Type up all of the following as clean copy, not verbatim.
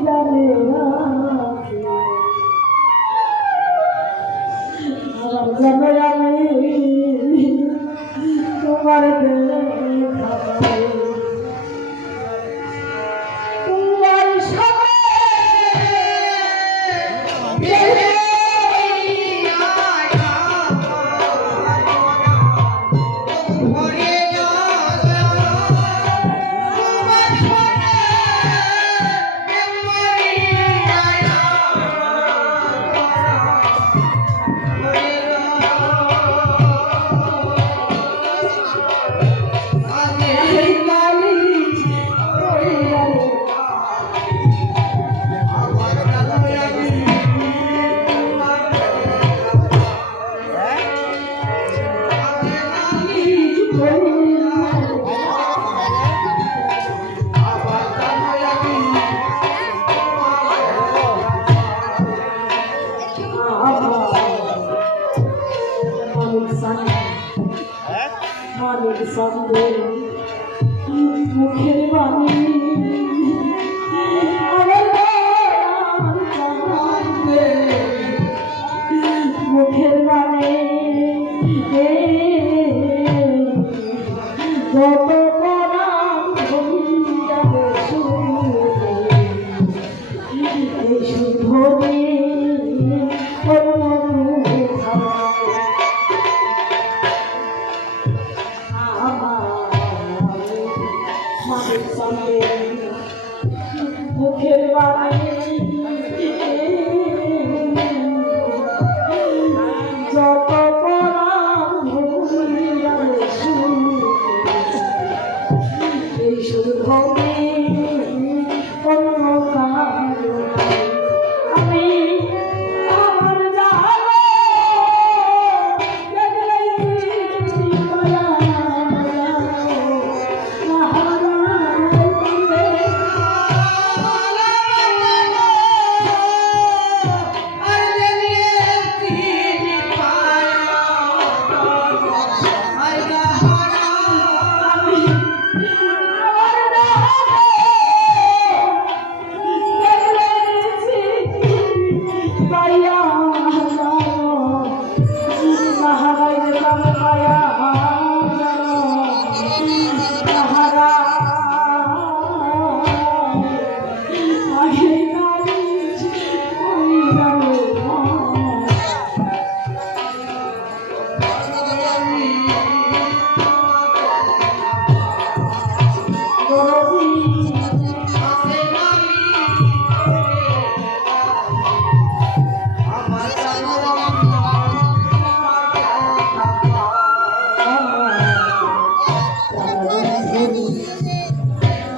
জানে রাখে আমার জানে আমি তোমার দেখা মুখের বাণী মুখের বাণী যত মুখের বাণী যত এই শুধু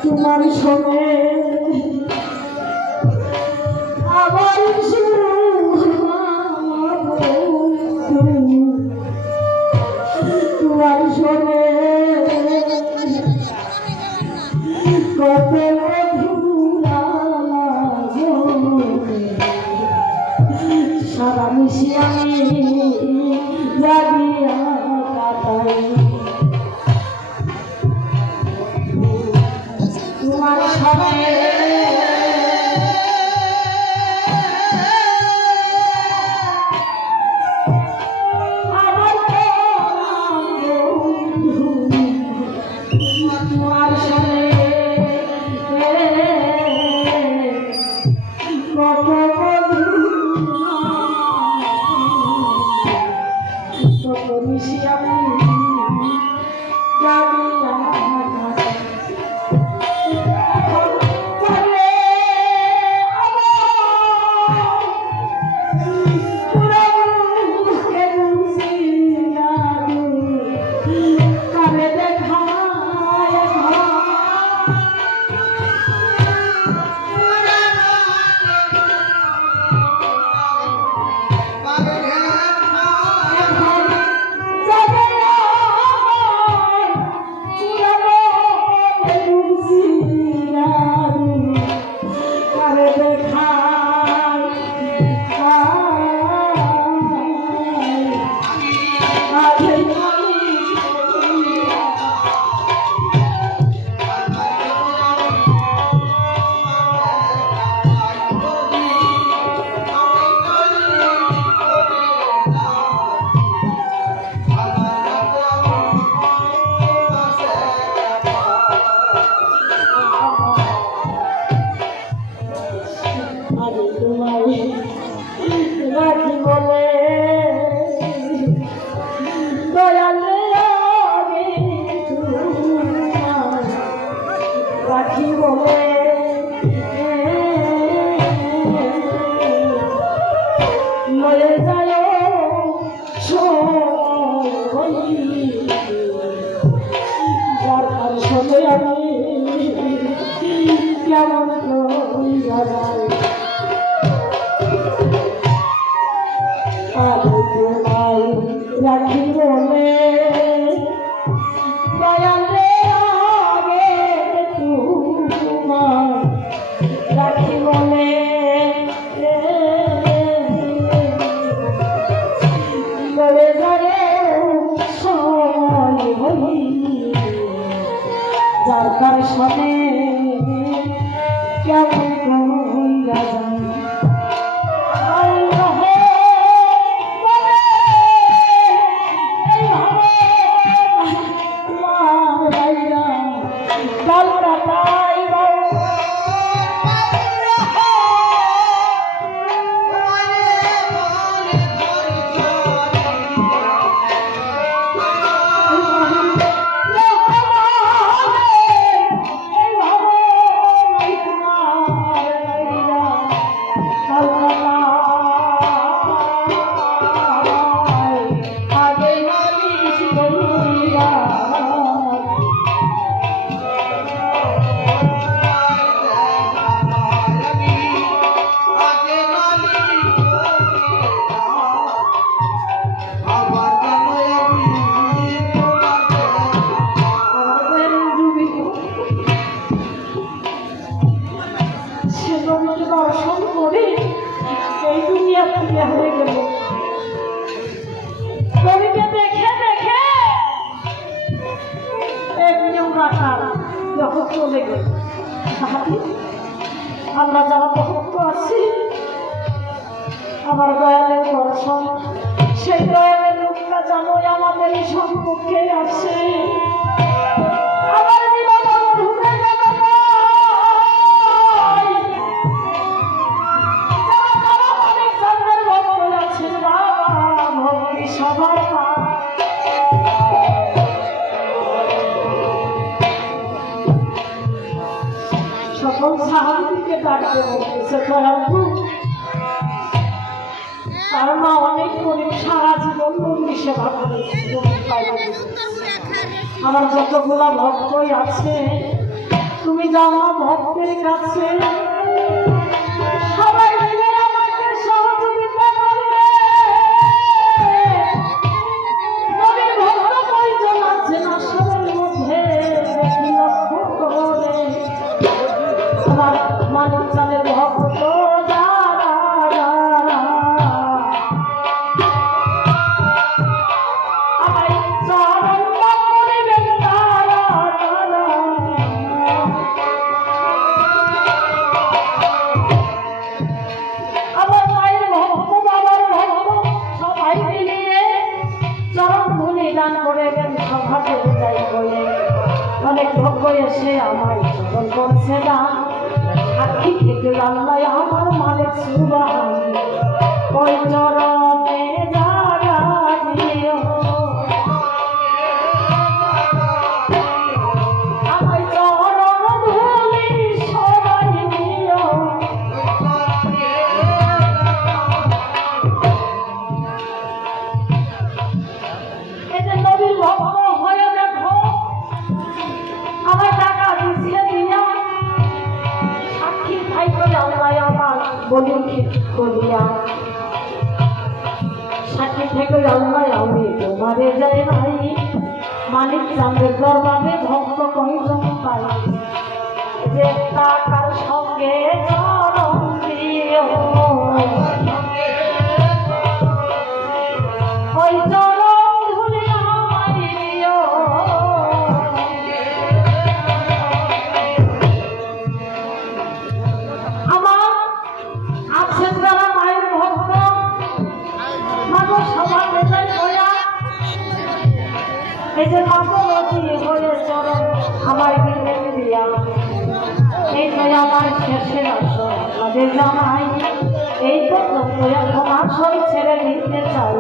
তোমার সঙ্গে আবার তোমার সঙ্গে কত সারা মিশিয়ে জাগিয়া কাটাই তোমার সঙ্গে তোমার সঙ্গে কত সবাই আমি তোমায় রাখি বলে দয়ালে আগে তোমায় রাখি বলে গড়ে গড়ে সময় হই যার কার শোনে কেমন হইয়া যায় চলে গেল আমরা যারা ভক্ত আছি আমার দয়ালের দর্শন সেই দয়ালের রূপটা জানো আমাদের এই সম্মুখে আছে আমার জীবন ঢুকে গেল অনেক ধরনের ভক্ত আছে বাবা ভক্তি সবার সকল সাহাবীকে ডাকতে বলতেছে তার মা অনেক গরিব সারা জীবন বন্দি সেবা করেছে আমার যতগুলা ভক্তই আছে তুমি জানো ভক্তের কাছে সবাই মিলে আমাকে সহযোগিতা করবে নবীর ভক্ত কয়জন আছে না সবার মধ্যে দেখি লক্ষ্য করে আমার মালিক চালের ভক্ত আমার মায়ের ভক্ত বাবার ভক্ত সবাই মিলিয়ে চরণ ধুলি দান করে সভাতে যাই বলে অনেক ভক্ত এসে আমার চরণ করছে দান সাক্ষী থেকে জানলাই আমার মালিক সুবহান ওই চরণে জায়গা দিও আমার চরণ ধুলি সবাই দিও এতে নবীর ভক্ত হয়ে দেখো আমার টাকা দিচ্ছে দিয়া সাক্ষী ভাই করে আল্লাহ আমার বলি বলিয়া সাক্ষী থেকে আল্লাহ আমি তোমারে যাই নাই মালিক চাঁদের দরবারে ভক্ত কয়জন পাই যে টাকার সঙ্গে চরণ দিও ওই চরণ ধুলি আমায় দিও আমার আছেন যারা মায়ের ভক্ত মানুষ সবার বেজায় হইয়া এই যে মাতলতি হয়ে চরণ আমার গিলে দিয়া এই তো আমার শেষের আসর আমাদের জানাই এই পর্যন্ত এখন আসল ছেড়ে নিতে চাই